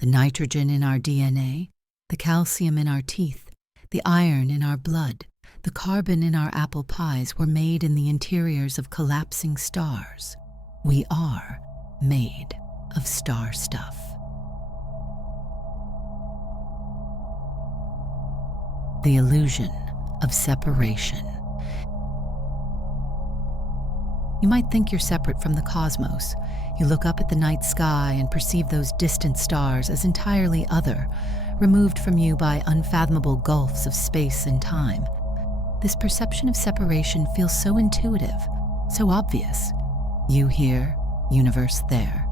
The nitrogen in our DNA, the calcium in our teeth, the iron in our blood, the carbon in our apple pies were made in the interiors of collapsing stars. We are made of star stuff. The illusion of separation. You might think you're separate from the cosmos. You look up at the night sky and perceive those distant stars as entirely other, removed from you by unfathomable gulfs of space and time. This perception of separation feels so intuitive, so obvious. You here, universe there.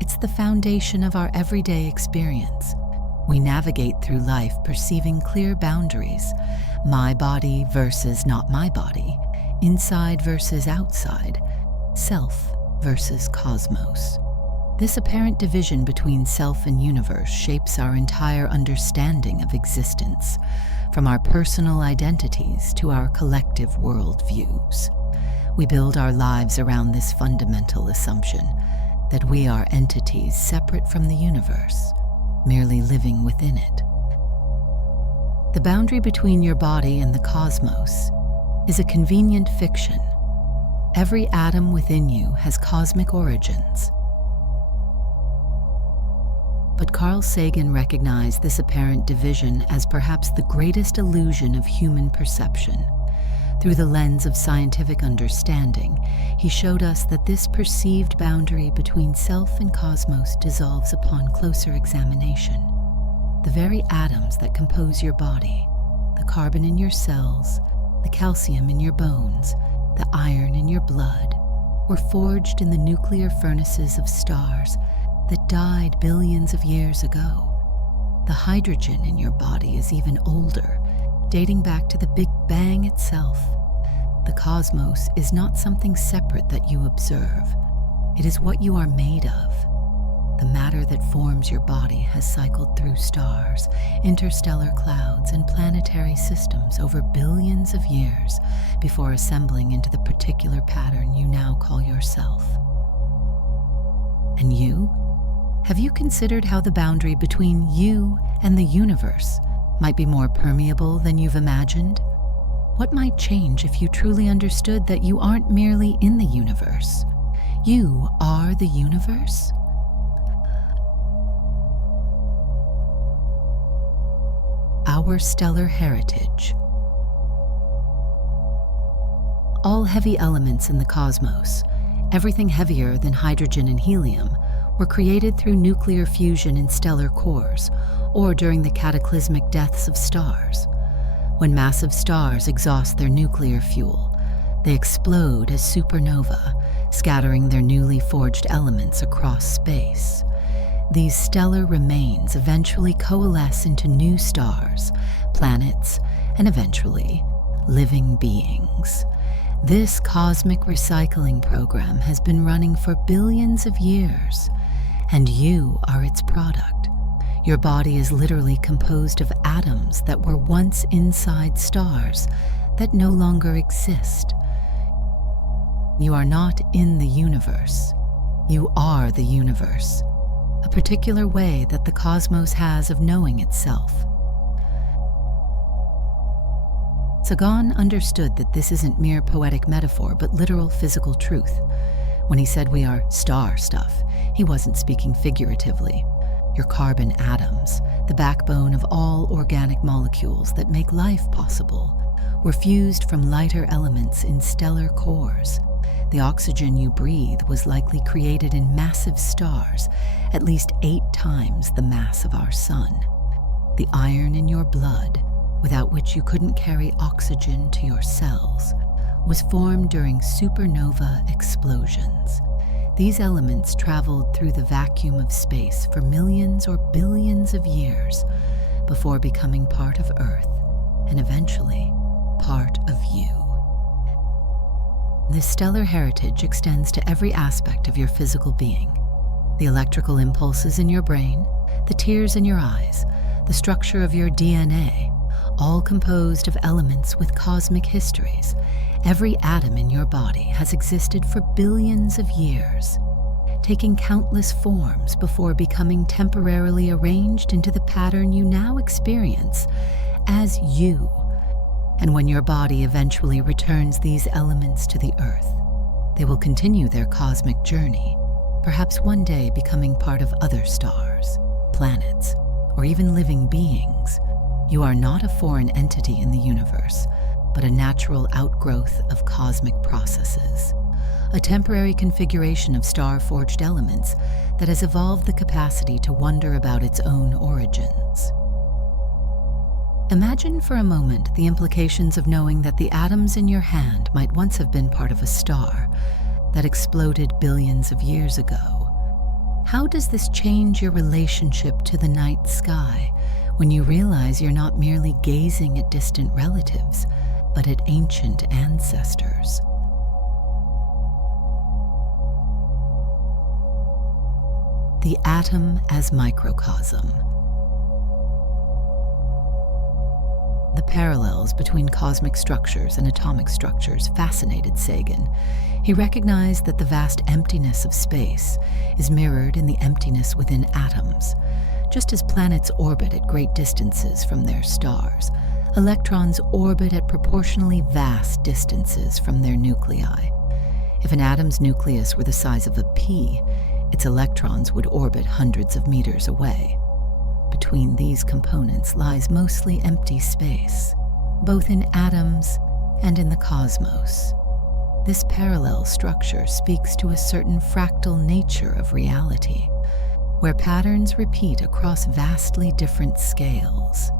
It's the foundation of our everyday experience. We navigate through life perceiving clear boundaries, my body versus not my body, inside versus outside, self versus cosmos. This apparent division between self and universe shapes our entire understanding of existence, from our personal identities to our collective worldviews. We build our lives around this fundamental assumption that we are entities separate from the universe, merely living within it. The boundary between your body and the cosmos is a convenient fiction. Every atom within you has cosmic origins. But Carl Sagan recognized this apparent division as perhaps the greatest illusion of human perception. Through the lens of scientific understanding, he showed us that this perceived boundary between self and cosmos dissolves upon closer examination. The very atoms that compose your body, the carbon in your cells, the calcium in your bones, the iron in your blood, were forged in the nuclear furnaces of stars that died billions of years ago. The hydrogen in your body is even older, dating back to the Big Bang itself. The cosmos is not something separate that you observe. It is what you are made of. The matter that forms your body has cycled through stars, interstellar clouds, and planetary systems over billions of years before assembling into the particular pattern you now call yourself. And you? Have you considered how the boundary between you and the universe might be more permeable than you've imagined? What might change if you truly understood that you aren't merely in the universe? You are the universe? Our stellar heritage. All heavy elements in the cosmos, everything heavier than hydrogen and helium, were created through nuclear fusion in stellar cores, or during the cataclysmic deaths of stars. When massive stars exhaust their nuclear fuel, they explode as supernova, scattering their newly forged elements across space. These stellar remains eventually coalesce into new stars, planets, and eventually, living beings. This cosmic recycling program has been running for billions of years, and you are its product. Your body is literally composed of atoms that were once inside stars that no longer exist. You are not in the universe. You are the universe, a particular way that the cosmos has of knowing itself. Sagan understood that this isn't mere poetic metaphor, but literal physical truth. When he said we are star stuff, he wasn't speaking figuratively. Your carbon atoms, the backbone of all organic molecules that make life possible, were fused from lighter elements in stellar cores. The oxygen you breathe was likely created in massive stars, at least 8 times the mass of our sun. The iron in your blood, without which you couldn't carry oxygen to your cells, was formed during supernova explosions. These elements traveled through the vacuum of space for millions or billions of years before becoming part of Earth and eventually part of you. This stellar heritage extends to every aspect of your physical being. The electrical impulses in your brain, the tears in your eyes, the structure of your DNA, all composed of elements with cosmic histories. Every atom in your body has existed for billions of years. taking countless forms before becoming temporarily arranged into the pattern you now experience as you. And when your body eventually returns these elements to the Earth, they will continue their cosmic journey, perhaps one day becoming part of other stars, planets, or even living beings. You are not a foreign entity in the universe, but a natural outgrowth of cosmic processes, a temporary configuration of star-forged elements that has evolved the capacity to wonder about its own origins. Imagine for a moment the implications of knowing that the atoms in your hand might once have been part of a star that exploded billions of years ago. How does this change your relationship to the night sky when you realize you're not merely gazing at distant relatives, but at ancient ancestors? The atom as microcosm. The parallels between cosmic structures and atomic structures fascinated Sagan. He recognized that the vast emptiness of space is mirrored in the emptiness within atoms. Just as planets orbit at great distances from their stars, electrons orbit at proportionally vast distances from their nuclei. If an atom's nucleus were the size of a pea, its electrons would orbit hundreds of meters away. Between these components lies mostly empty space, both in atoms and in the cosmos. This parallel structure speaks to a certain fractal nature of reality, where patterns repeat across vastly different scales.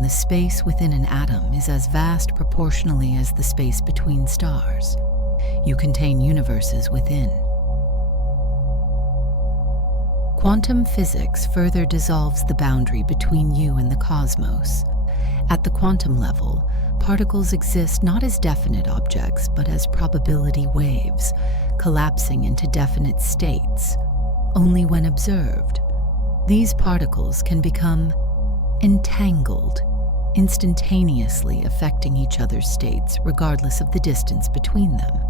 The space within an atom is as vast proportionally as the space between stars. You contain universes within. Quantum physics further dissolves the boundary between you and the cosmos. At the quantum level, particles exist not as definite objects, but as probability waves, collapsing into definite states. Only when observed, these particles can become entangled, instantaneously affecting each other's states regardless of the distance between them,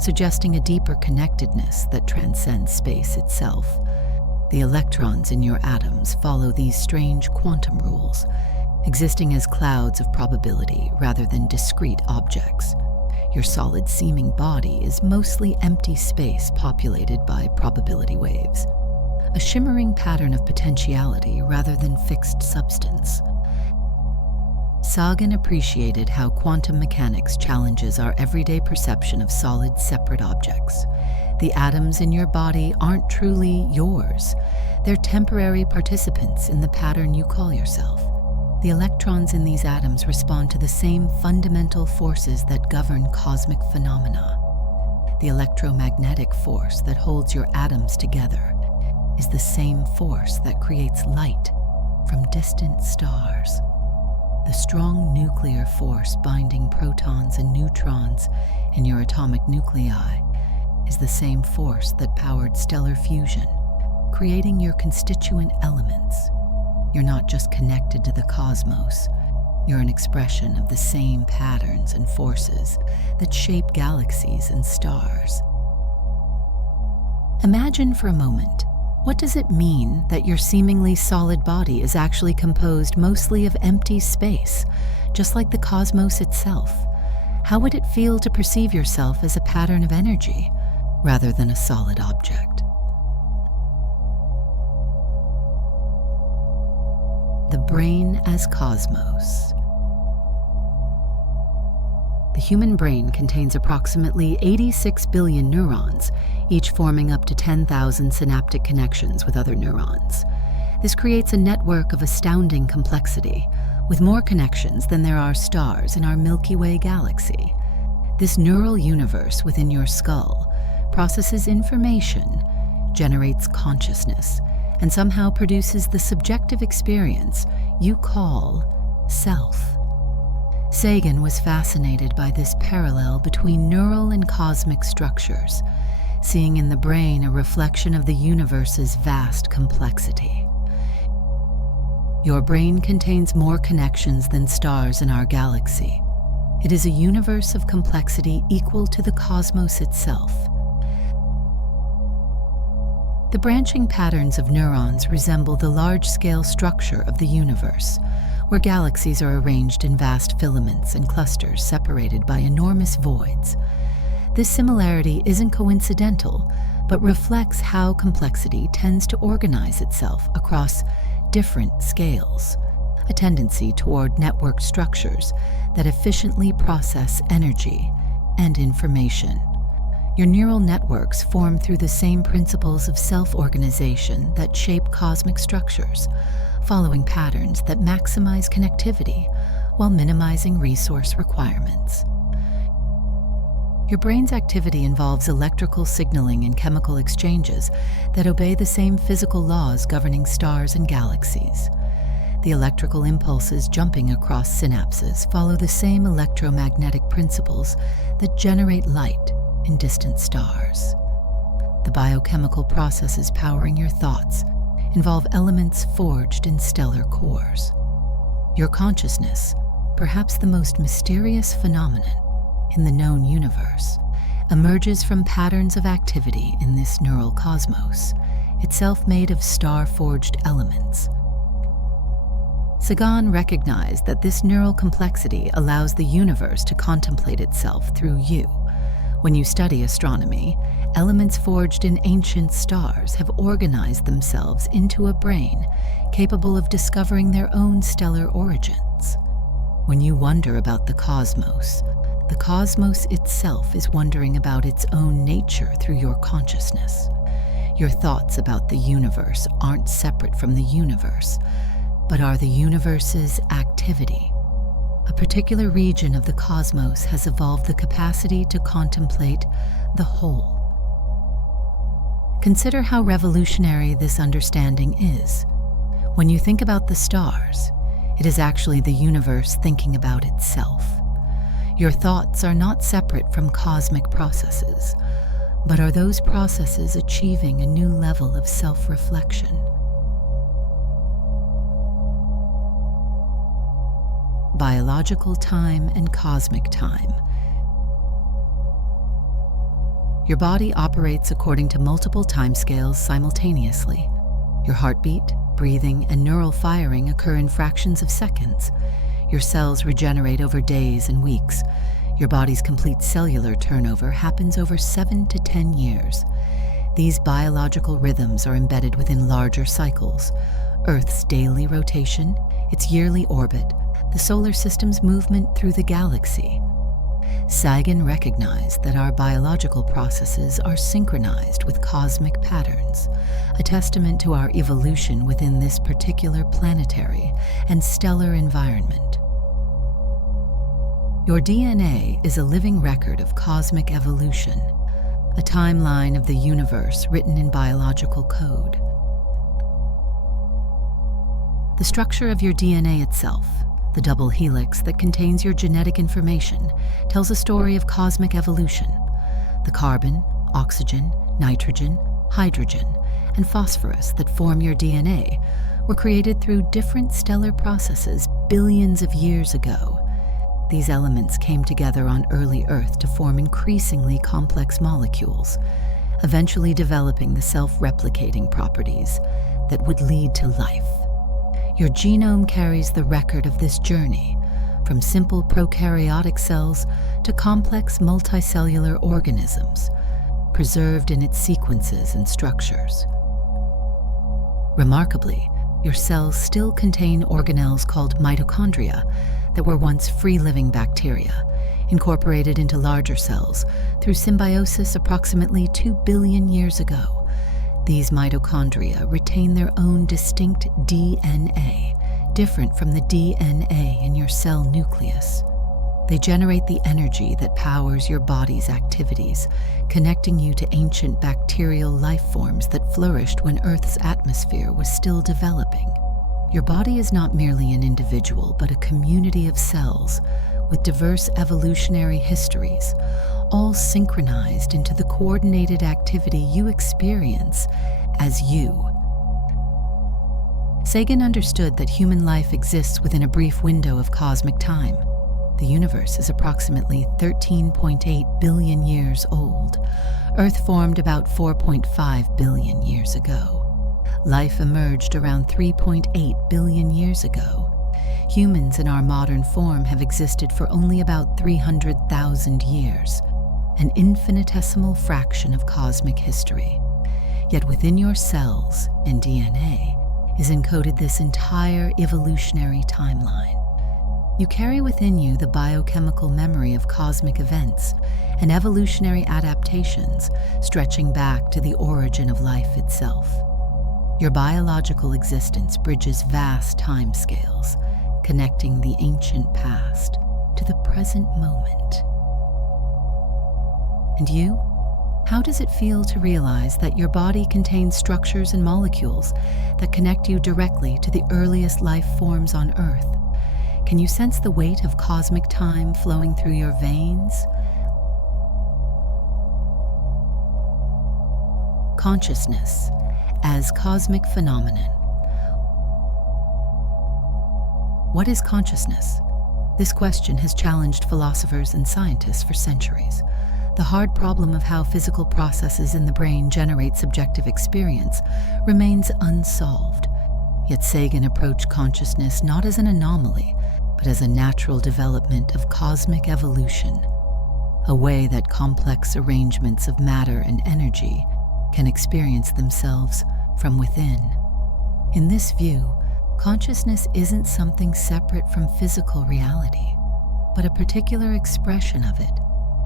suggesting a deeper connectedness that transcends space itself. The electrons in your atoms follow these strange quantum rules, existing as clouds of probability rather than discrete objects. Your solid-seeming body is mostly empty space populated by probability waves, a shimmering pattern of potentiality rather than fixed substance. Sagan appreciated how quantum mechanics challenges our everyday perception of solid, separate objects. The atoms in your body aren't truly yours. They're temporary participants in the pattern you call yourself. The electrons in these atoms respond to the same fundamental forces that govern cosmic phenomena. The electromagnetic force that holds your atoms together is the same force that creates light from distant stars. The strong nuclear force binding protons and neutrons in your atomic nuclei is the same force that powered stellar fusion, creating your constituent elements. You're not just connected to the cosmos, you're an expression of the same patterns and forces that shape galaxies and stars. Imagine for a moment, what does it mean that your seemingly solid body is actually composed mostly of empty space, just like the cosmos itself? How would it feel to perceive yourself as a pattern of energy, rather than a solid object? The brain as cosmos. The human brain contains approximately 86 billion neurons, each forming up to 10,000 synaptic connections with other neurons. This creates a network of astounding complexity, with more connections than there are stars in our Milky Way galaxy. This neural universe within your skull processes information, generates consciousness, and somehow produces the subjective experience you call self. Sagan was fascinated by this parallel between neural and cosmic structures, seeing in the brain a reflection of the universe's vast complexity. Your brain contains more connections than stars in our galaxy. It is a universe of complexity equal to the cosmos itself. The branching patterns of neurons resemble the large-scale structure of the universe, where galaxies are arranged in vast filaments and clusters separated by enormous voids. This similarity isn't coincidental, but reflects how complexity tends to organize itself across different scales, a tendency toward network structures that efficiently process energy and information. Your neural networks form through the same principles of self-organization that shape cosmic structures, following patterns that maximize connectivity while minimizing resource requirements. Your brain's activity involves electrical signaling and chemical exchanges that obey the same physical laws governing stars and galaxies. The electrical impulses jumping across synapses follow the same electromagnetic principles that generate light in distant stars. The biochemical processes powering your thoughts involve elements forged in stellar cores. Your consciousness, perhaps the most mysterious phenomenon in the known universe, emerges from patterns of activity in this neural cosmos, itself made of star-forged elements. Sagan recognized that this neural complexity allows the universe to contemplate itself through you. When you study astronomy, elements forged in ancient stars have organized themselves into a brain capable of discovering their own stellar origins. When you wonder about the cosmos itself is wondering about its own nature through your consciousness. Your thoughts about the universe aren't separate from the universe, but are the universe's activity. A particular region of the cosmos has evolved the capacity to contemplate the whole. Consider how revolutionary this understanding is. When you think about the stars, it is actually the universe thinking about itself. Your thoughts are not separate from cosmic processes, but are those processes achieving a new level of self-reflection. Biological time and cosmic time. Your body operates according to multiple timescales simultaneously. Your heartbeat, breathing, and neural firing occur in fractions of seconds. Your cells regenerate over days and weeks. Your body's complete cellular turnover happens over 7 to 10 years. These biological rhythms are embedded within larger cycles: Earth's daily rotation, its yearly orbit, the solar system's movement through the galaxy. Sagan recognized that our biological processes are synchronized with cosmic patterns, a testament to our evolution within this particular planetary and stellar environment. Your DNA is a living record of cosmic evolution, a timeline of the universe written in biological code. The structure of your DNA itself, the double helix that contains your genetic information, tells a story of cosmic evolution. The carbon, oxygen, nitrogen, hydrogen, and phosphorus that form your DNA were created through different stellar processes billions of years ago. These elements came together on early Earth to form increasingly complex molecules, eventually developing the self-replicating properties that would lead to life. Your genome carries the record of this journey, from simple prokaryotic cells to complex multicellular organisms, preserved in its sequences and structures. Remarkably, your cells still contain organelles called mitochondria that were once free-living bacteria, incorporated into larger cells through symbiosis approximately 2 billion years ago. These mitochondria retain their own distinct DNA, different from the DNA in your cell nucleus. They generate the energy that powers your body's activities, connecting you to ancient bacterial life forms that flourished when Earth's atmosphere was still developing. Your body is not merely an individual, but a community of cells with diverse evolutionary histories, all synchronized into the coordinated activity you experience as you. Sagan understood that human life exists within a brief window of cosmic time. The universe is approximately 13.8 billion years old. Earth formed about 4.5 billion years ago. Life emerged around 3.8 billion years ago. Humans in our modern form have existed for only about 300,000 years, an infinitesimal fraction of cosmic history. Yet within your cells and DNA is encoded this entire evolutionary timeline. You carry within you the biochemical memory of cosmic events and evolutionary adaptations stretching back to the origin of life itself. Your biological existence bridges vast timescales, connecting the ancient past to the present moment. And you? How does it feel to realize that your body contains structures and molecules that connect you directly to the earliest life forms on Earth? Can you sense the weight of cosmic time flowing through your veins? Consciousness as cosmic phenomenon. What is consciousness? This question has challenged philosophers and scientists for centuries. The hard problem of how physical processes in the brain generate subjective experience remains unsolved. Yet Sagan approached consciousness not as an anomaly, but as a natural development of cosmic evolution, a way that complex arrangements of matter and energy can experience themselves from within. In this view, consciousness isn't something separate from physical reality, but a particular expression of it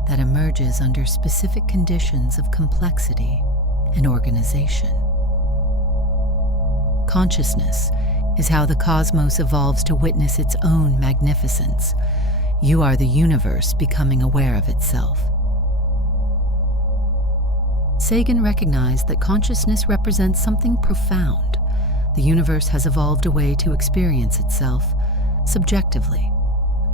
that emerges under specific conditions of complexity and organization. Consciousness is how the cosmos evolves to witness its own magnificence. You are the universe becoming aware of itself. Sagan recognized that consciousness represents something profound. The universe has evolved a way to experience itself subjectively.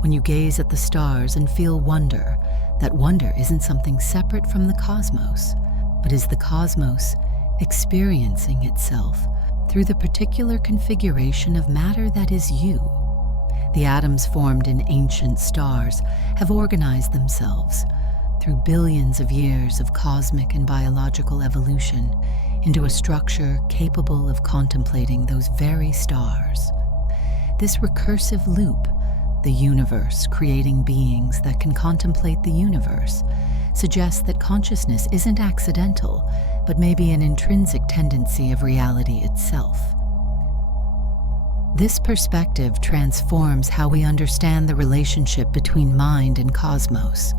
When you gaze at the stars and feel wonder, that wonder isn't something separate from the cosmos, but is the cosmos experiencing itself through the particular configuration of matter that is you. The atoms formed in ancient stars have organized themselves through billions of years of cosmic and biological evolution into a structure capable of contemplating those very stars. This recursive loop, the universe creating beings that can contemplate the universe, suggests that consciousness isn't accidental, but maybe an intrinsic tendency of reality itself. This perspective transforms how we understand the relationship between mind and cosmos.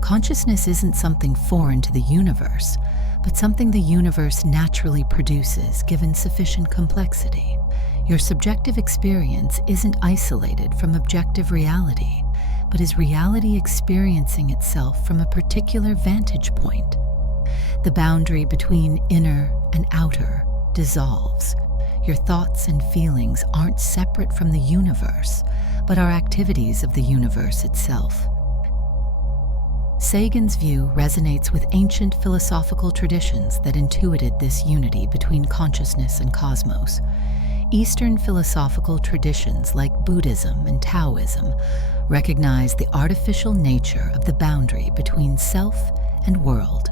Consciousness isn't something foreign to the universe, but something the universe naturally produces given sufficient complexity. Your subjective experience isn't isolated from objective reality, but is reality experiencing itself from a particular vantage point. The boundary between inner and outer dissolves. Your thoughts and feelings aren't separate from the universe, but are activities of the universe itself. Sagan's view resonates with ancient philosophical traditions that intuited this unity between consciousness and cosmos. Eastern philosophical traditions like Buddhism and Taoism recognize the artificial nature of the boundary between self and world.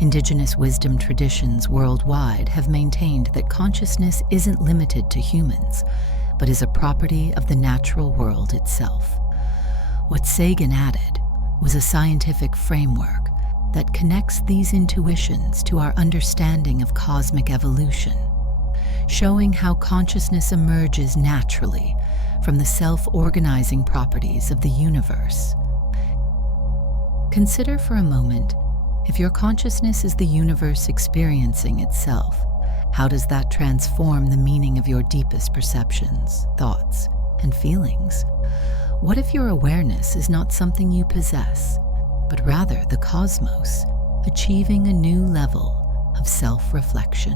Indigenous wisdom traditions worldwide have maintained that consciousness isn't limited to humans, but is a property of the natural world itself. What Sagan added was a scientific framework that connects these intuitions to our understanding of cosmic evolution, showing how consciousness emerges naturally from the self-organizing properties of the universe. Consider for a moment, if your consciousness is the universe experiencing itself, how does that transform the meaning of your deepest perceptions, thoughts, and feelings? What if your awareness is not something you possess, but rather the cosmos, achieving a new level of self-reflection?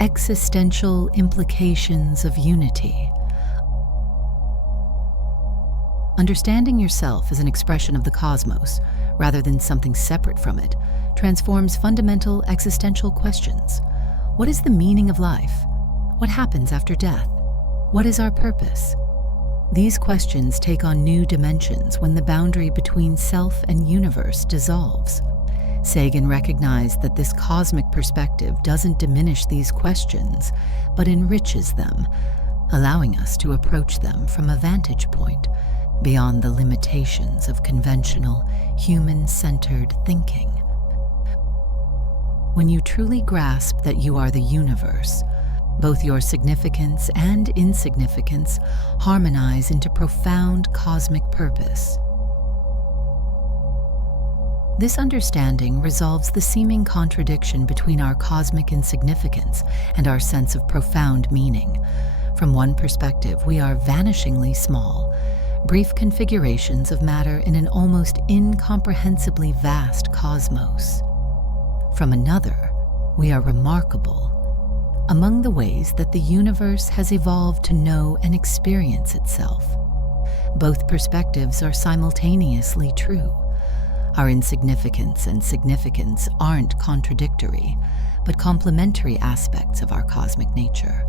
Existential implications of unity. Understanding yourself as an expression of the cosmos, rather than something separate from it, transforms fundamental existential questions. What is the meaning of life? What happens after death? What is our purpose? These questions take on new dimensions when the boundary between self and universe dissolves. Sagan recognized that this cosmic perspective doesn't diminish these questions, but enriches them, allowing us to approach them from a vantage point beyond the limitations of conventional, human-centered thinking. When you truly grasp that you are the universe, both your significance and insignificance harmonize into profound cosmic purpose. This understanding resolves the seeming contradiction between our cosmic insignificance and our sense of profound meaning. From one perspective, we are vanishingly small, brief configurations of matter in an almost incomprehensibly vast cosmos. From another, we are remarkable. Among the ways that the universe has evolved to know and experience itself. Both perspectives are simultaneously true. Our insignificance and significance aren't contradictory, but complementary aspects of our cosmic nature.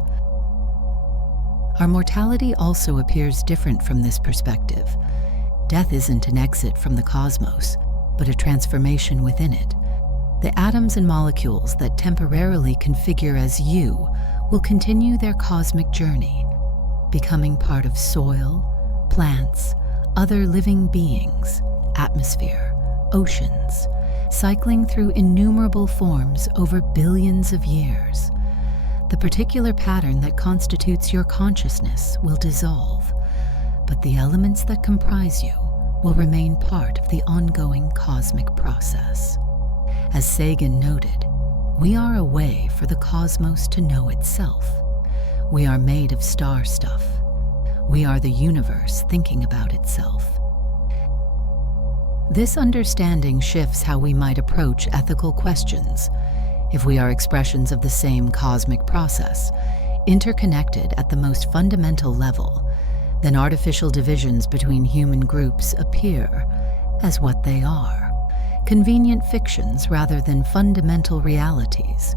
Our mortality also appears different from this perspective. Death isn't an exit from the cosmos, but a transformation within it. The atoms and molecules that temporarily configure as you will continue their cosmic journey, becoming part of soil, plants, other living beings, atmosphere, oceans, cycling through innumerable forms over billions of years. The particular pattern that constitutes your consciousness will dissolve, but the elements that comprise you will remain part of the ongoing cosmic process. As Sagan noted, we are a way for the cosmos to know itself. We are made of star stuff. We are the universe thinking about itself. This understanding shifts how we might approach ethical questions. If we are expressions of the same cosmic process, interconnected at the most fundamental level, then artificial divisions between human groups appear as what they are. Convenient fictions rather than fundamental realities.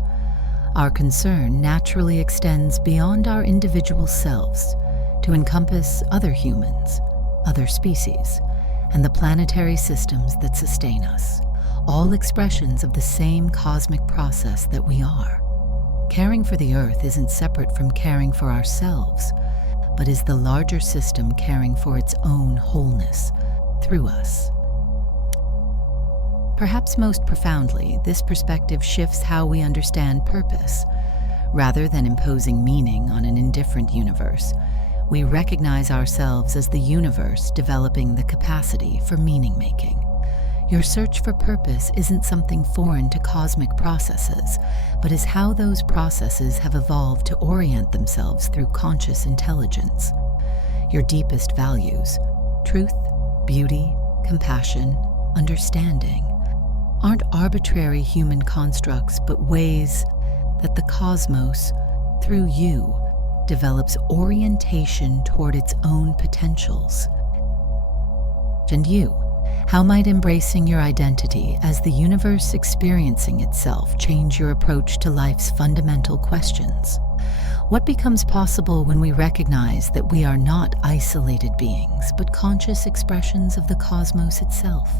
Our concern naturally extends beyond our individual selves to encompass other humans, other species, and the planetary systems that sustain us, all expressions of the same cosmic process that we are. Caring for the Earth isn't separate from caring for ourselves, but is the larger system caring for its own wholeness through us. Perhaps most profoundly, this perspective shifts how we understand purpose. Rather than imposing meaning on an indifferent universe, we recognize ourselves as the universe developing the capacity for meaning-making. Your search for purpose isn't something foreign to cosmic processes, but is how those processes have evolved to orient themselves through conscious intelligence. Your deepest values, truth, beauty, compassion, understanding, aren't arbitrary human constructs, but ways that the cosmos, through you, develops orientation toward its own potentials. And you, how might embracing your identity as the universe experiencing itself change your approach to life's fundamental questions? What becomes possible when we recognize that we are not isolated beings, but conscious expressions of the cosmos itself?